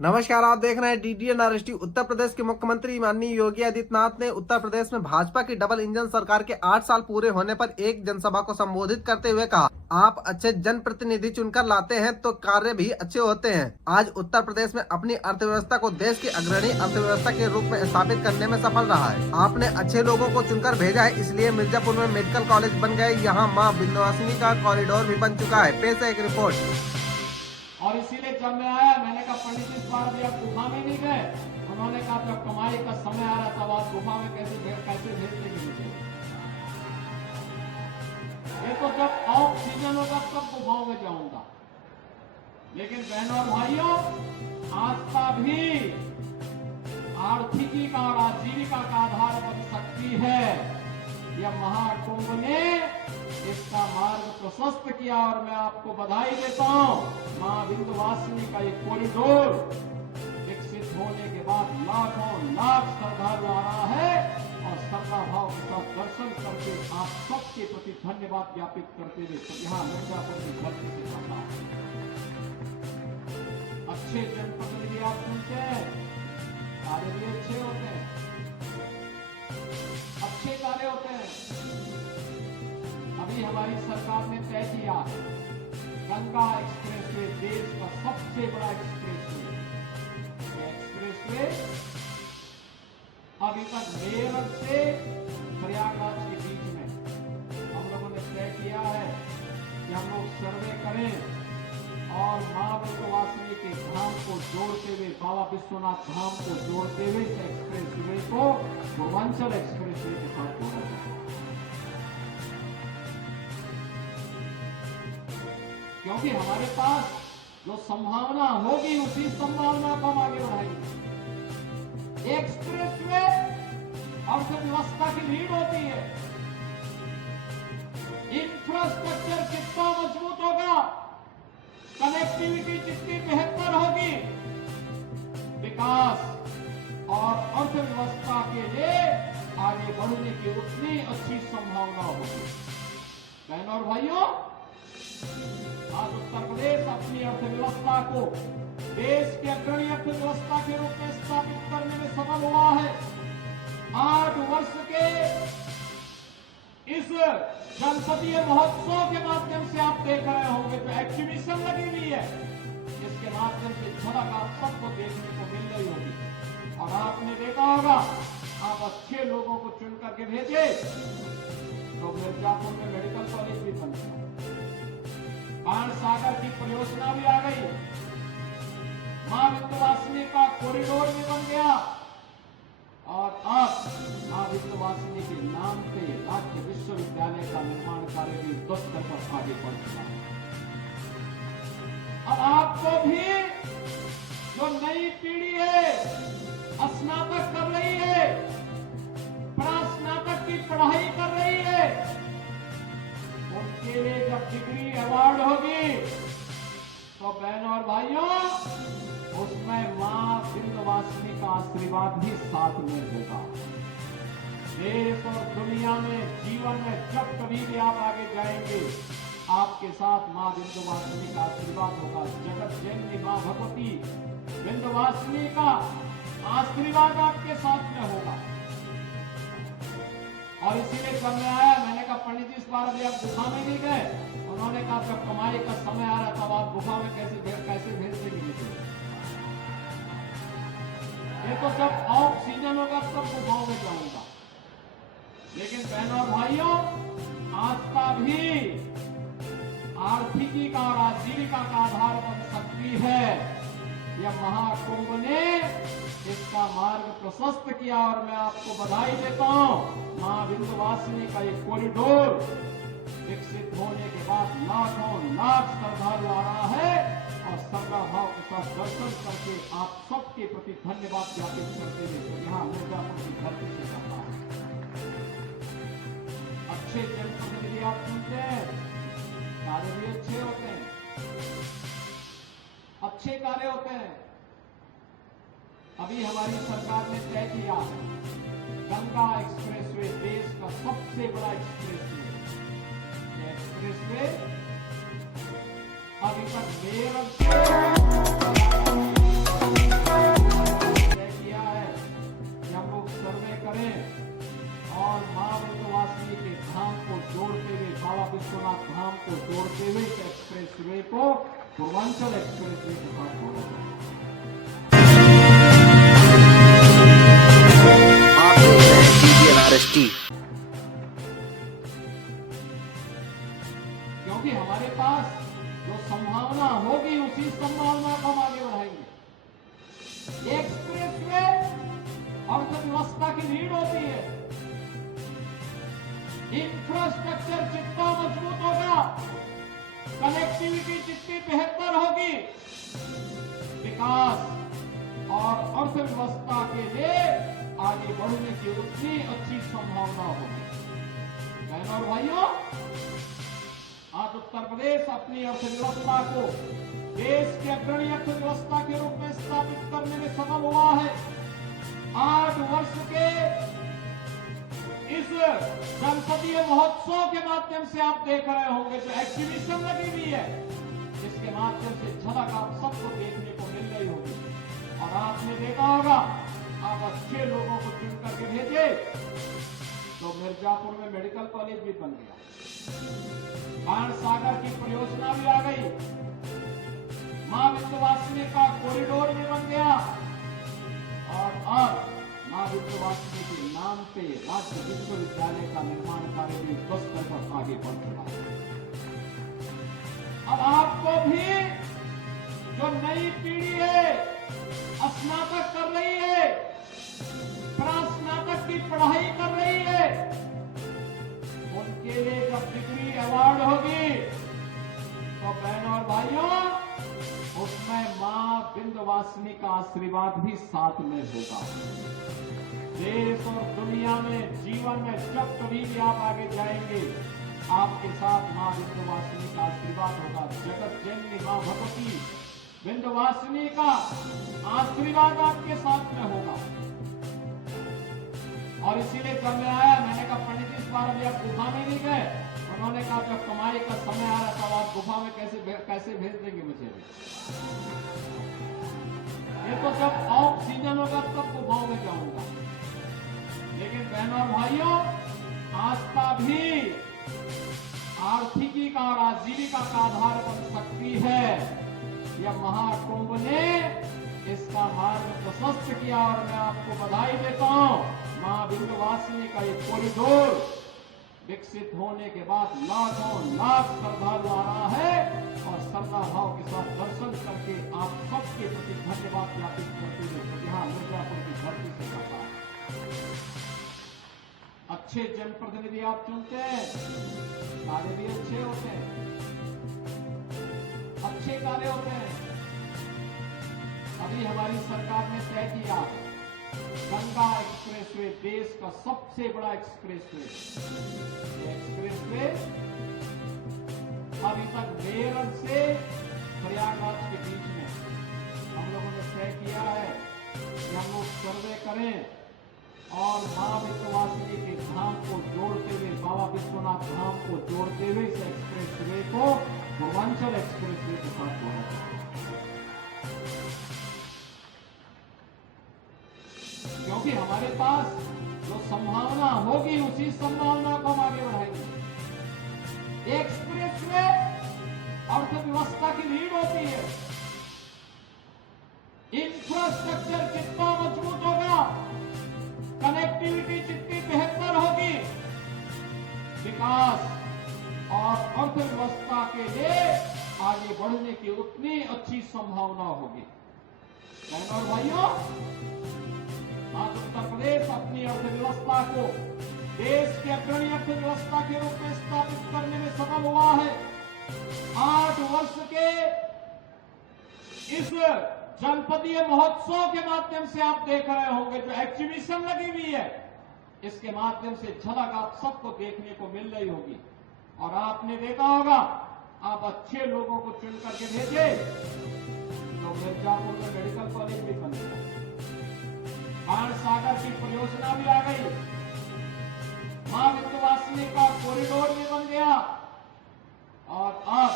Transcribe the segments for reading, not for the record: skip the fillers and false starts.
नमस्कार, आप देख रहे हैं DDN RST। उत्तर प्रदेश के मुख्यमंत्री माननीय योगी आदित्यनाथ ने उत्तर प्रदेश में भाजपा की डबल इंजन सरकार के 8 साल पूरे होने पर एक जनसभा को संबोधित करते हुए कहा, आप अच्छे जनप्रतिनिधि चुनकर लाते हैं तो कार्य भी अच्छे होते हैं। आज उत्तर प्रदेश में अपनी अर्थव्यवस्था को देश की अग्रणी अर्थव्यवस्था के रूप में स्थापित करने में सफल रहा है। आपने अच्छे लोगों को चुनकर भेजा है, इसलिए मिर्जापुर में मेडिकल कॉलेज बन गए। यहाँ माँ विंध्यवासिनी का कॉरिडोर भी बन चुका है। पेश है एक रिपोर्ट। और इसीलिए जब मैं आया, मैंने कहा पंडित इस बार भी आप गुफा में नहीं गए। उन्होंने कहा जब कमाई का समय आ रहा तब आप गुफा में कैसे भेजते मुझे। ये तो जब ऑक्सीजन होगा तब गुफाओं में जाऊंगा। लेकिन बहनों और भाइयों, आस्था भी आर्थिकी का और आजीविका का आधार बन सकती है। यह महाकुंभ ने इसका मार्ग प्रशस्त किया और मैं आपको बधाई देता हूं। मां विंध्यवासिनी का एक कॉरिडोर विकसित होने के बाद लाखों लाख श्रद्धालु आ रहा है और श्रद्धा भाव के साथ दर्शन करके आप सबके प्रति धन्यवाद ज्ञापित करते हुए यहाँ मिर्जापुर की धरती से करता है। अच्छे जनप्रतिनिधि आप सुनते हैं, कार्य भी अच्छे होते हैं, अच्छे कार्य होते हैं। अभी हमारी सरकार ने तय किया गंगा एक्सप्रेसवे देश का सबसे बड़ा एक्सप्रेसवे। अभी तक मेरठ से प्रयागराज के बीच में हम लोगों ने तय किया है कि हम लोग सर्वे करें और मां विंध्यवासिनी के धाम को जोड़ते हुए, बाबा विश्वनाथ धाम को जोड़ते हुए इस एक्सप्रेसवे को पूर्वांचल एक्सप्रेसवे के साथ जोड़ा जाए। क्योंकि हमारे पास जो संभावना होगी उसी संभावना को हम आगे बढ़ाएंगे। एक्सप्रेसवे अर्थव्यवस्था की रीढ़ होती है। इंफ्रास्ट्रक्चर कितना मजबूत होगा, कनेक्टिविटी जितनी बेहतर होगी, विकास और अर्थव्यवस्था के लिए आगे बढ़ने की उतनी अच्छी संभावना होगी। बहनों और भाइयों, आज उत्तर प्रदेश अपनी अर्थव्यवस्था को देश की अग्रणी अर्थव्यवस्था के रूप में स्थापित करने में सफल हुआ है। 8 वर्ष के इस संसदीय महोत्सव के माध्यम से आप देख रहे होंगे तो एग्जीबिशन लगी हुई है, जिसके माध्यम से झलक आप सबको देखने को मिल रही होगी। और आपने देखा होगा, आप अच्छे लोगों को चुन करके भेजे तो मिर्जापुर में मेडिकल कॉलेज भी बन गया, बाण सागर की परियोजना भी आ गई, मां विंध्यवासिनी का कॉरिडोर भी बन गया और अब मां विंध्यवासिनी के नाम पे राज्य विश्वविद्यालय का निर्माण कार्य भी युद्ध स्तर पर आगे बढ़ चुका है। अब आपको भी जो नई पीढ़ी है, स्नातक कर रही है, स्नातक की पढ़ाई कर रही है, उनके लिए जब डिग्री अवार्ड होगी तो बहनों और भाइयों, उसमें मां विंध्यवासिनी का आशीर्वाद भी साथ में होगा। देश और दुनिया में, जीवन में जब कभी भी आप आगे जाएंगे, आपके साथ मां विंध्यवासिनी का आशीर्वाद होगा। जगत जननी मां भगवती विंध्यवासिनी का आशीर्वाद आपके साथ में होगा। और इसीलिए जब मैं आया, मैंने कहा पंडित इस बार भी आप गुफा में नहीं गए। उन्होंने कहा जब कमाई का समय आ रहा तब आप गुफा में कैसे भेजते मुझे। ये तो जब ऑक्सीजन होगा तब गुफाओं में जाऊंगा। लेकिन बहनों और भाइयों, आस्था भी आर्थिकी का और आजीविका का आधार बन सकती है। यह महाकुंभ ने इसका मार्ग प्रशस्त किया और मैं आपको बधाई देता हूं। मां विंध्यवासिनी का एक कॉरिडोर विकसित होने के बाद लाखों लाख श्रद्धालु आ रहा है और श्रद्धा भाव के साथ दर्शन करके आप सबके प्रति धन्यवाद ज्ञापित करते हुए यहाँ मिर्जापुर की धरती से करता है। अच्छे जनप्रतिनिधि आप सुनते हैं, कार्य भी अच्छे होते हैं, अच्छे कार्य होते हैं। अभी हमारी सरकार ने तय किया गंगा एक्सप्रेसवे देश का सबसे बड़ा एक्सप्रेसवे। अभी तक मेरठ एक्सप्रेस वे अर्थव्यवस्था की रीढ़ होती है। इंफ्रास्ट्रक्चर जितना मजबूत होगा, कनेक्टिविटी जितनी बेहतर होगी, विकास और अर्थव्यवस्था के लिए आगे बढ़ने की उतनी अच्छी संभावना होगी। बहनों और भाइयों, आज उत्तर प्रदेश अपनी अर्थव्यवस्था को देश की अग्रणी अर्थव्यवस्था के रूप में स्थापित करने में सफल हुआ है। 8 वर्ष के इस संसदीय महोत्सव के माध्यम से आप देख रहे होंगे जो एग्जीबिशन लगी हुई है, इसके माध्यम से झलक आप सबको देखने को मिल रही होगी। और आपने देखा होगा, आप अच्छे लोगों को चुन करके भेजे तो मिर्जापुर में मेडिकल कॉलेज भी बन गया, बाण सागर की परियोजना भी आ गई, मां विंध्यवासिनी का कॉरिडोर भी बन गया और अब मां विंध्यवासिनी के नाम पे राज्य विश्वविद्यालय का निर्माण कार्य भी उस स्तर पर आगे बढ़ चुका है। अब आपको भी जो नई पीढ़ी है, स्नातक कर रही है, प्रास्नातक की पढ़ाई कर रही है, उनके लिए जब डिग्री अवार्ड होगी तो बहनों और भाइयों, उसमें मां विंध्यवासिनी का आशीर्वाद भी साथ में होगा। देश और दुनिया में, जीवन में जब कभी भी आप आगे जाएंगे, आपके साथ मां विंध्यवासिनी का आशीर्वाद होगा। जगत जननी मां भगवती विंध्यवासिनी का आशीर्वाद आपके साथ में होगा। और इसीलिए जब मैं आया, मैंने कहा पंडित जी इस बार अभी आप गुफा में नहीं गए। उन्होंने कहा जब कमाई का समय आ रहा था, आप गुफा में कैसे भेज देंगे मुझे? ये तो जब ऑफ सीजन होगा तब गुफाओं में जाऊंगा। लेकिन बहनों और भाइयों, आस्था भी आर्थिकी का और आजीविका का आधार बन सकती है। यह महाकुंभ ने इसका मार्ग प्रशस्त किया और मैं आपको बधाई देता हूं। मां विंध्यवासिनी का एक कॉरिडोर विकसित होने के बाद लाखों लाख श्रद्धालु आ रहा है और श्रद्धा भाव के साथ दर्शन करके आप सबके प्रति धन्यवाद ज्ञापित करते हुए यहाँ मिर्जापुर की धरती से करता है। अच्छे जनप्रतिनिधि आप चुनते हैं, कार्य भी अच्छे होते हैं, अच्छे कार्य होते हैं। अभी हमारी सरकार ने तय किया गंगा एक्सप्रेसवे देश का सबसे बड़ा एक्सप्रेसवे। एक्सप्रेसवे अभी तक मेरठ से प्रयागराज के बीच में हम लोगों ने तय किया है कि हम लोग सर्वे करें और मां विंध्यवासिनी के धाम को जोड़ते हुए, बाबा विश्वनाथ धाम को जोड़ते हुए इस एक्सप्रेसवे को पूर्वांचल एक्सप्रेसवे के साथ जोड़ा। क्योंकि हमारे पास जो संभावना होगी उसी संभावना को हम आगे बढ़ाएंगे। एक्सप्रेसवे अर्थव्यवस्था की रीढ़ होती है। इंफ्रास्ट्रक्चर जितना मजबूत होगा, कनेक्टिविटी जितनी बेहतर होगी, विकास और अर्थव्यवस्था के लिए आगे बढ़ने की उतनी अच्छी संभावना होगी। बहनों और भाइयों, आज उत्तर प्रदेश अपनी अर्थव्यवस्था को देश की अग्रणी अर्थव्यवस्था के रूप में स्थापित करने में सफल हुआ है। 8 वर्ष के इस जनपदीय महोत्सव के माध्यम से आप देख रहे होंगे जो एग्जीबिशन लगी हुई है, इसके माध्यम से झलक आप सबको देखने को मिल रही होगी। और आपने देखा होगा, आप अच्छे लोगों को चुन करके भेजे तो मिर्जापुर में मेडिकल कॉलेज भी बन गया, बाण सागर की परियोजना भी आ गई, मां विंध्यवासिनी का कॉरिडोर भी बन गया और अब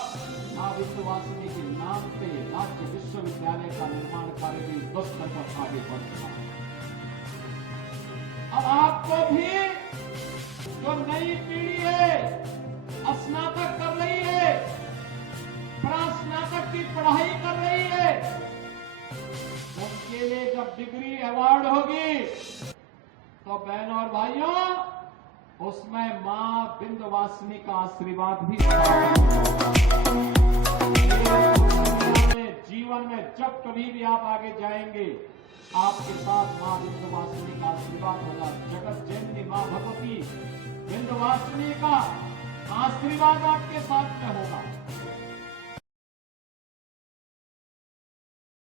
मां विंध्यवासिनी के नाम पे राज्य विश्वविद्यालय का निर्माण कार्य भी 10 स्तर पर आगे बढ़ चुका है। अब आपको भी जो नई पीढ़ी है, स्नातक कर रही है, प्रास्नातक की पढ़ाई कर रही है, उनके लिए जब डिग्री अवार्ड होगी तो बहनों और भाइयों, उसमें मां विंध्यवासिनी का आशीर्वाद भी जीवन में जब कभी भी आप आगे जाएंगे, आपके साथ मां विंध्यवासिनी का आशीर्वाद होगा। जगत जननी मां भगवती विंध्यवासिनी का आशीर्वाद आपके साथ में होगा।